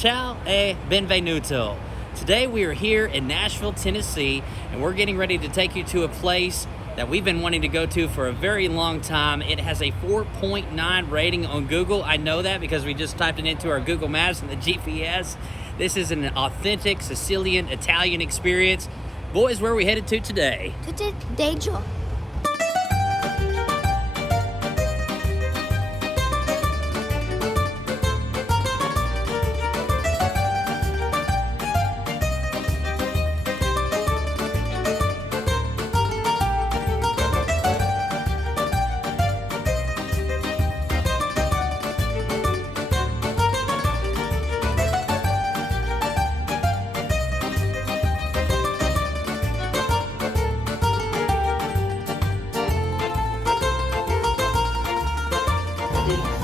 Ciao e benvenuto. Today we are here in Nashville, Tennessee, and we're getting ready to take you to a place that we've been wanting to go to for a very long time. It has a 4.9 rating on Google. I know that because we just typed it into our Google Maps and the GPS. This is an authentic Sicilian Italian experience. Boys, where are we headed to today? Tutti Da Gio.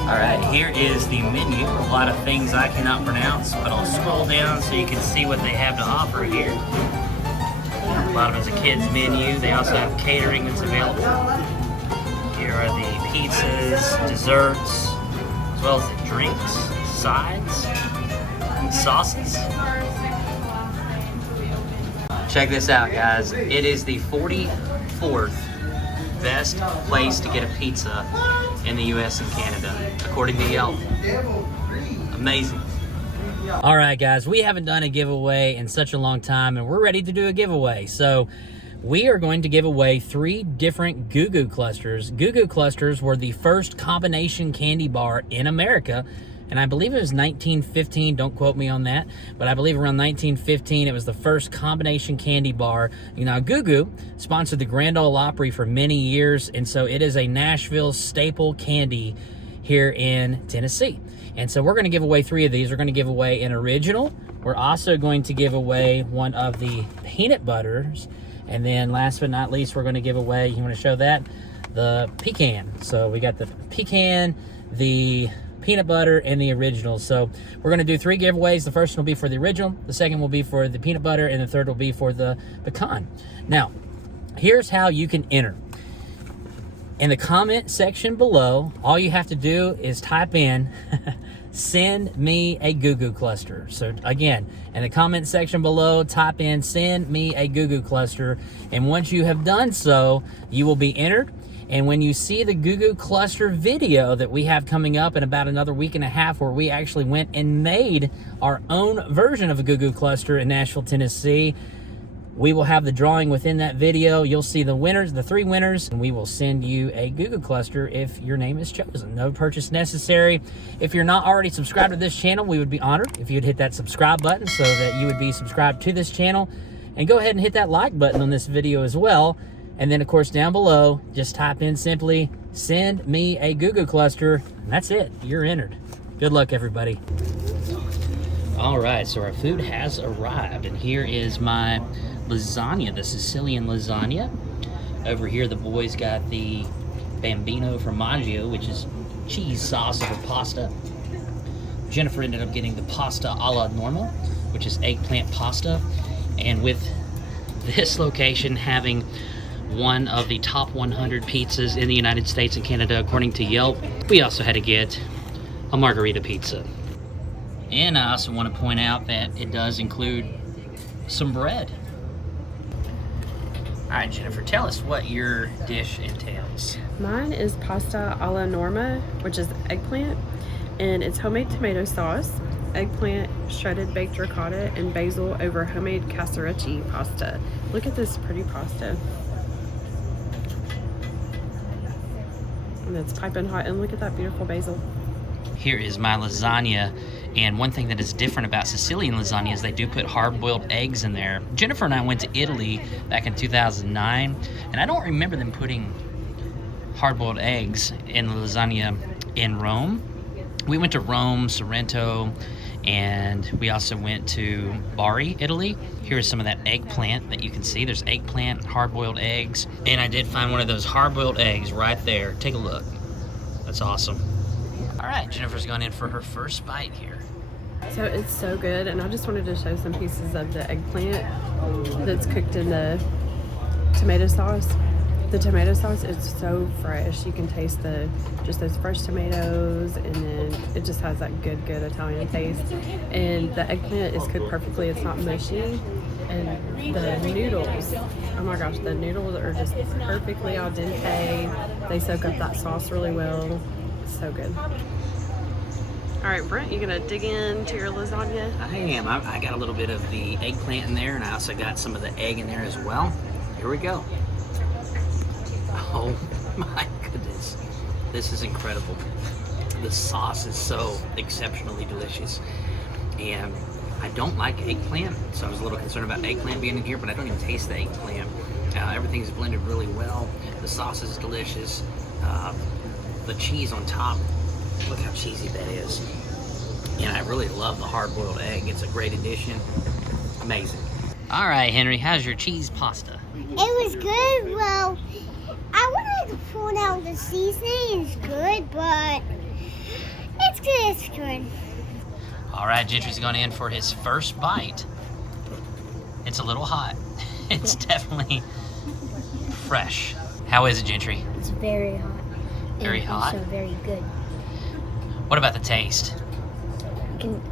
Alright, here is the menu. A lot of things I cannot pronounce, but I'll scroll down so you can see what they have to offer here. A lot of it's a kids menu. They also have catering that's available. Here are the pizzas, desserts, as well as the drinks, sides, and sauces. Check this out, guys. It is the 44th best place to get a pizza in the US and Canada, according to Yelp. Amazing. All right, guys, we haven't done a giveaway in such a long time, and we're ready to do a giveaway. So we are going to give away 3 different Goo Goo Clusters. Goo Goo Clusters were the first combination candy bar in America, and I believe it was 1915, don't quote me on that, but I believe around 1915 it was the first combination candy bar. You know, Goo Goo sponsored the Grand Ole Opry for many years, and so it is a Nashville staple candy here in Tennessee. And so we're going to give away 3 of these. We're going to give away an original. We're also going to give away one of the peanut butters, and then last but not least, we're going to give away, you want to show that? The pecan. So we got the pecan, the peanut butter, and the original. So we're going to do 3 giveaways. The first one will be for the original, the second will be for the peanut butter, and the third will be for the pecan. Now, here's how you can enter. In the comment section below, all you have to do is type in send me a Goo Goo Cluster. So again, in the comment section below, type in send me a Goo Goo Cluster, and once you have done so, you will be entered. And when you see the Goo Goo Cluster video that we have coming up in about another week and a half, where we actually went and made our own version of a Goo Goo Cluster in Nashville, Tennessee, we will have the drawing within that video. You'll see the winners, the 3 winners, and we will send you a Goo Goo Cluster if your name is chosen. No purchase necessary. If you're not already subscribed to this channel, we would be honored if you'd hit that subscribe button so that you would be subscribed to this channel. And go ahead and hit that like button on this video as well. And then, of course, down below, just type in simply, send me a Goo Goo Cluster, and that's it. You're entered. Good luck, everybody. All right, so our food has arrived, and here is my lasagna, the Sicilian lasagna. Over here, the boys got the Bambino Formaggio, which is cheese sauce over pasta. Jennifer ended up getting the pasta alla norma, which is eggplant pasta. And with this location having one of the top 100 pizzas in the United States and Canada, according to Yelp, we also had to get a margarita pizza. And I also want to point out that it does include some bread. All right, Jennifer, tell us what your dish entails. Mine is pasta alla norma, which is eggplant, and it's homemade tomato sauce, eggplant, shredded baked ricotta, and basil over homemade cassarecci pasta. Look at this pretty pasta. And it's piping hot, and look at that beautiful basil. Here is my lasagna, and one thing that is different about Sicilian lasagna is they do put hard-boiled eggs in there. Jennifer and I went to Italy back in 2009, and I don't remember them putting hard-boiled eggs in the lasagna in Rome. We went to Rome, Sorrento, and we also went to Bari, Italy. Here's some of that eggplant that you can see. There's eggplant, hard-boiled eggs, and I did find one of those hard-boiled eggs right there. Take a look. That's awesome. All right, Jennifer's gone in for her first bite here. So it's so good, and I just wanted to show some pieces of the eggplant that's cooked in the tomato sauce. The tomato sauce is so fresh. You can taste just those fresh tomatoes, and then it just has that good Italian taste. And the eggplant is cooked perfectly. It's not mushy. And the noodles, oh my gosh, the noodles are just perfectly al dente. They soak up that sauce really well. It's so good. All right, Brent, you gonna dig into your lasagna? I am. I got a little bit of the eggplant in there, and I also got some of the egg in there as well. Here we go. Oh my goodness, this is incredible. The sauce is so exceptionally delicious, and I don't like eggplant, so I was a little concerned about eggplant being in here, but I don't even taste the eggplant. Everything's blended really well. The sauce is delicious. The cheese on top, look how cheesy that is. And I really love the hard-boiled egg. It's a great addition. Amazing. All right, Henry, how's your cheese pasta? It was good. Well, I wanted to point out the seasoning is good, but it's good. It's good. All right, Gentry's going in for his first bite. It's a little hot. It's definitely fresh. How is it, Gentry? It's very hot. Very hot? Also very good. What about the taste? You can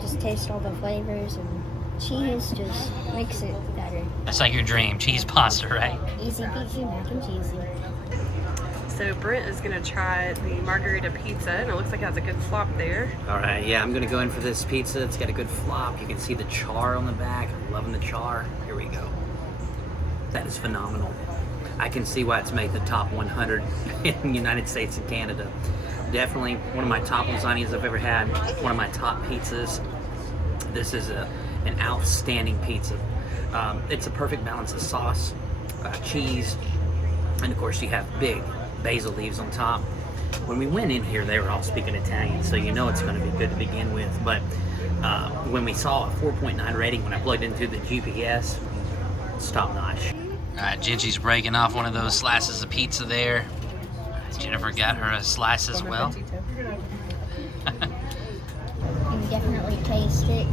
just taste all the flavors, and cheese just makes it better. That's like your dream, cheese pasta, right? Easy peasy mac and cheesy. So Brent is gonna try the margarita pizza, and it looks like it has a good flop there. All right, yeah, I'm gonna go in for this pizza. It's got a good flop. You can see the char on the back. I'm loving the char. Here we go. That is phenomenal. I can see why it's made the top 100 in the United States and Canada. Definitely one of my top lasagnas I've ever had. One of my top pizzas. This is an outstanding pizza. It's a perfect balance of sauce, cheese, and of course you have big basil leaves on top. When we went in here, they were all speaking Italian, so you know it's going to be good to begin with. But when we saw a 4.9 rating, when I plugged into the GPS, it's top notch. All right, Gentry's breaking off one of those slices of pizza there. Jennifer got her a slice as well. You can definitely taste it.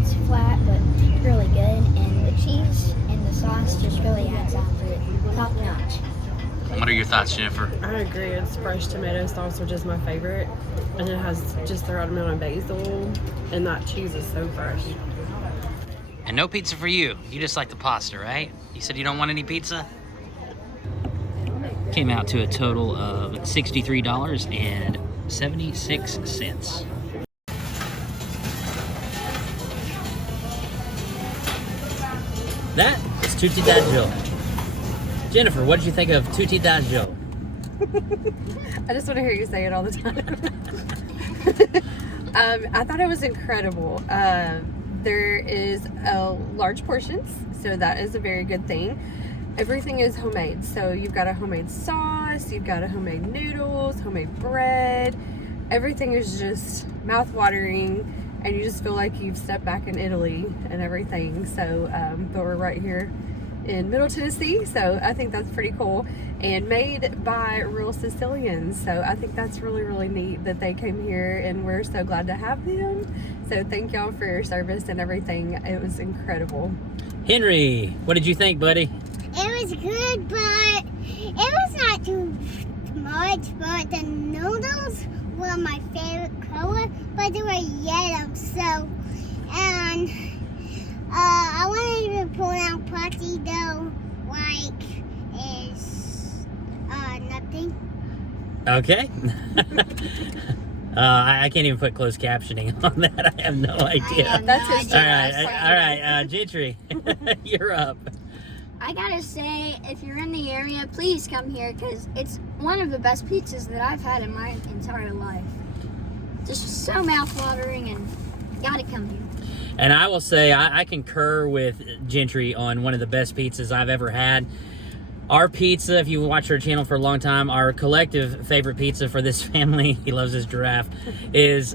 It's flat, but really good. And the cheese and the sauce just really adds on to it. Top notch. What are your thoughts, Jennifer? I agree. It's fresh tomato sauce, which is my favorite, and it has just the right amount of basil, and that cheese is so fresh. And no pizza for you. You just like the pasta, right? You said you don't want any pizza? Came out to a total of $63.76. That is Tutti Da Gio. Jennifer, what did you think of Tutti Da Gio? I just want to hear you say it all the time. I thought it was incredible. There is large portions, so that is a very good thing. Everything is homemade, so you've got a homemade sauce, you've got a homemade noodles, homemade bread. Everything is just mouth-watering, and you just feel like you've stepped back in Italy and everything. So, but we're right here in Middle Tennessee, so I think that's pretty cool. And made by real Sicilians, so I think that's really, really neat that they came here, and we're so glad to have them. So thank y'all for your service and everything. It was incredible. Henry, what did you think, buddy? It was good, but it was not too much. But the noodles were my favorite color, but they were yellow. So, and I wanted to point out party though, like is nothing. Okay. I can't even put closed captioning on that. I have no idea. That's his All right, Gentry, you're up. I gotta say, if you're in the area, please come here because it's one of the best pizzas that I've had in my entire life. Just so mouth-watering, and gotta come here. And I will say, I concur with Gentry on one of the best pizzas I've ever had. Our pizza, if you watch our channel for a long time, our collective favorite pizza for this family, he loves his giraffe, is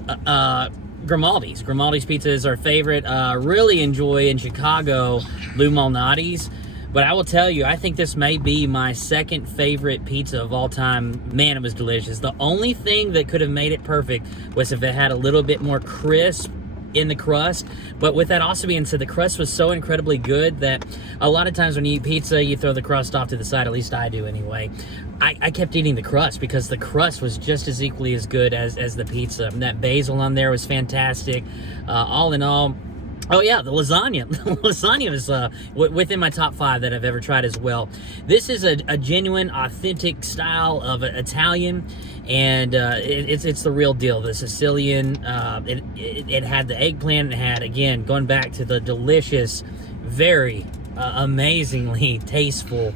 Grimaldi's. Grimaldi's pizza is our favorite. Really enjoy in Chicago Lou Malnati's. But I will tell you, I think this may be my second favorite pizza of all time. Man, it was delicious. The only thing that could have made it perfect was if it had a little bit more crisp in the crust. But with that also being said, the crust was so incredibly good that a lot of times when you eat pizza, you throw the crust off to the side. At least I do anyway. I kept eating the crust because the crust was just as equally as good as the pizza. And that basil on there was fantastic. All in all, oh yeah, the lasagna. The lasagna was within my top 5 that I've ever tried as well. This is a genuine, authentic style of Italian, and it's the real deal. The Sicilian, it had the eggplant. It had, again, going back to the delicious, very amazingly tasteful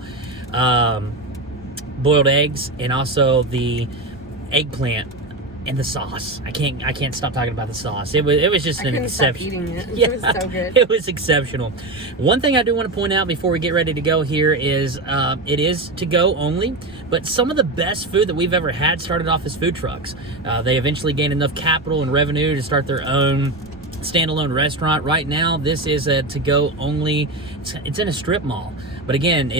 boiled eggs, and also the eggplant and the sauce. I can't stop talking about the sauce. It was just an exception. Eating it. Yeah, It was so good. it was exceptional. One thing I do want to point out before we get ready to go here is it is to go only, but some of the best food that we've ever had started off as food trucks. They eventually gained enough capital and revenue to start their own standalone restaurant. Right now, this is a to-go only. It's in a strip mall, but again,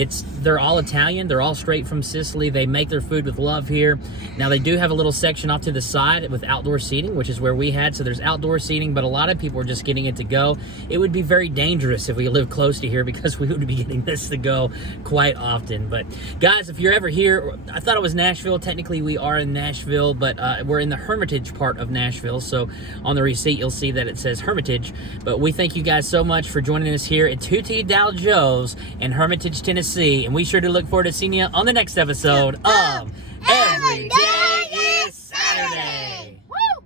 they're all Italian. They're all straight from Sicily. They make their food with love here. Now, they do have a little section off to the side with outdoor seating, which is where we had. So there's outdoor seating, but a lot of people are just getting it to go. It would be very dangerous if we lived close to here, because we would be getting this to go quite often. But guys, if you're ever here, I thought it was Nashville. Technically, we are in Nashville, but we're in the Hermitage part of Nashville. So on the receipt, you'll see that it says Hermitage. But we thank you guys so much for joining us here at Tutti Da Gio's in Hermitage, Tennessee, and we sure do look forward to seeing you on the next episode of Every Day is Saturday. Woo!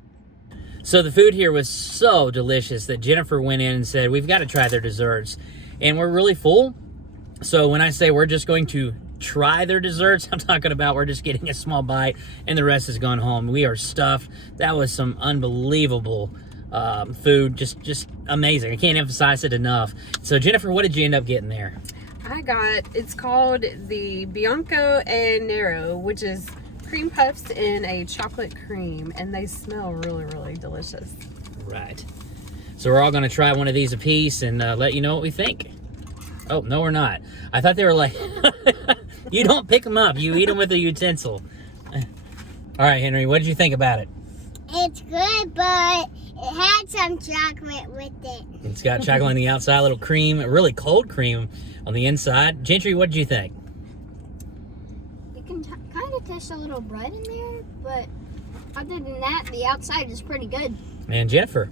So the food here was so delicious that Jennifer went in and said, we've got to try their desserts, and we're really full. So when I say we're just going to try their desserts, I'm talking about we're just getting a small bite and the rest is gone home. We are stuffed. That was some unbelievable food, just amazing. I can't emphasize it enough. So Jennifer, what did you end up getting there? It's called the Bianco e Nero, which is cream puffs in a chocolate cream, and they smell really, really delicious. Right. So we're all going to try one of these a piece and let you know what we think. Oh, no, we're not. I thought they were like, you don't pick them up, you eat them with a utensil. All right, Henry, what did you think about it? It's good, but it had some chocolate with it. It's got chocolate on the outside, a little cream, a really cold cream on the inside. Gentry, what did you think? You can kind of taste a little bread in there, but other than that, the outside is pretty good. And Jennifer?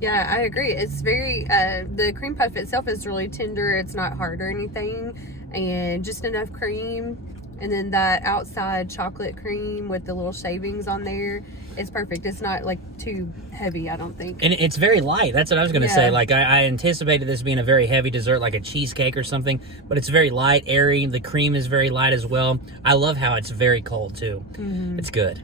Yeah, I agree. It's very, the cream puff itself is really tender. It's not hard or anything, and just enough cream. And then that outside chocolate cream with the little shavings on there, it's perfect. It's not like too heavy, I don't think. And it's very light. That's what I was going to say. Like, I anticipated this being a very heavy dessert, like a cheesecake or something, but it's very light, airy. The cream is very light as well. I love how it's very cold too. It's good.